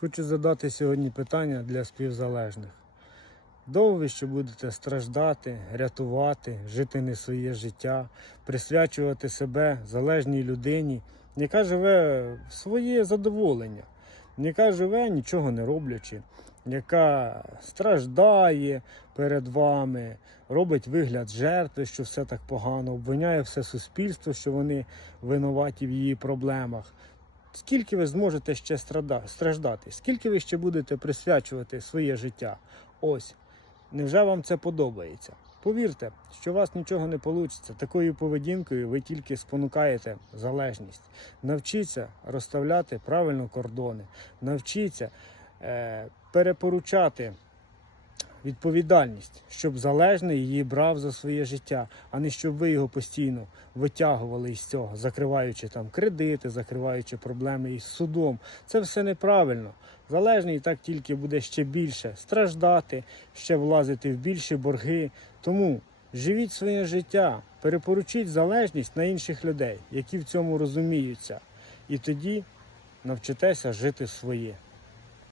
Хочу задати сьогодні питання для співзалежних. Довго ви ще будете страждати, рятувати, жити не своє життя, присвячувати себе залежній людині, яка живе в своє задоволення, яка живе нічого не роблячи, яка страждає перед вами, робить вигляд жертви, що все так погано, обвиняє все суспільство, що вони винуваті в її проблемах. Скільки ви зможете ще страждати? Скільки ви ще будете присвячувати своє життя? Ось. Невже вам це подобається? Повірте, що у вас нічого не вийде. Такою поведінкою ви тільки спонукаєте залежність. Навчіться розставляти правильно кордони, навчіться е, перепоручати відповідальність, щоб залежний її брав за своє життя, а не щоб ви його постійно витягували із цього, закриваючи там кредити, закриваючи проблеми із судом. Це все неправильно. Залежний так тільки буде ще більше страждати, ще влазити в більші борги. Тому живіть своє життя, перепоручіть залежність на інших людей, які в цьому розуміються. І тоді навчитеся жити своє.